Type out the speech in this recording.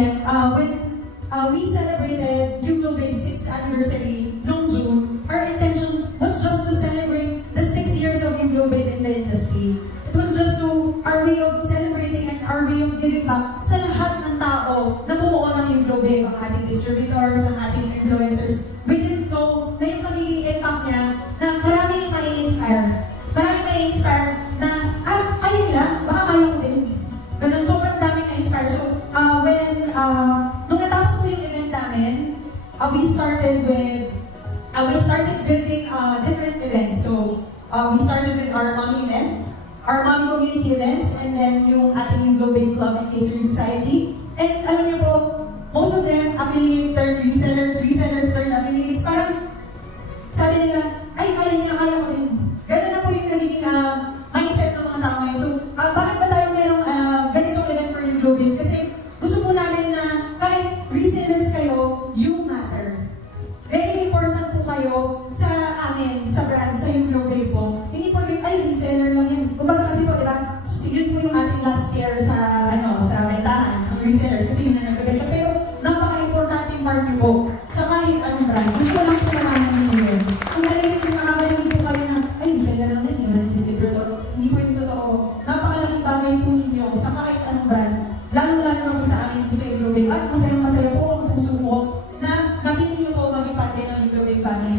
yan. When we celebrated Uglobade's 6th anniversary noong June, our intention was just to celebrate the 6 years of Uglobade in the industry. It was just our way of celebrating and our way of giving back sa lahat ng tao na bumuo ng Uglobade, ang ating distributors, ang ating influencers. We didn't know na yung magiging impact niya na maraming mai-inspire. Maraming mai-inspire na, kaya nila, baka kaya ko din. Ganun, sobrang daming na-inspire. So, nung natapos po yung event namin, we started building different events. So, we started with our mommy event, our mommy community events, and then yung ating Uglobade Club and Catering Society. And alam niyo po, most of them affiliate turned resellers turned affiliates. Parang sabi nila, ay kaya niya, kaya ko din. Ganun na po yung nagiging mindset ng mga tao ngayon. So, bakit ba tayo merong ganitong event for Uglobade? Kasi gusto po namin na kahit resellers kayo, you matter. Very important po kayo sa amin, sa brand, sa Uglobade po. Hindi po rin, ay, reseller lang yan. Kumbaga kasi po, di ba, yun po yung ating last year sa bentahan, ang resellers, kasi yun na nagbibenta. Pero, napaka-importanting part niyo po sa kahit anong brand. Gusto ko lang po malaman ninyo yun. Kung nakakarinig po kayo na, ay, reseller lang din, yun ang distributor. Hindi po yung totoo. Napakalaking bagay po ninyo sa kahit anong brand. Lalo-lalo na po sa amin dito sa Uglobade. At masayang-masaya po ang puso ko na napili niyo po maging parte ng Uglobade family.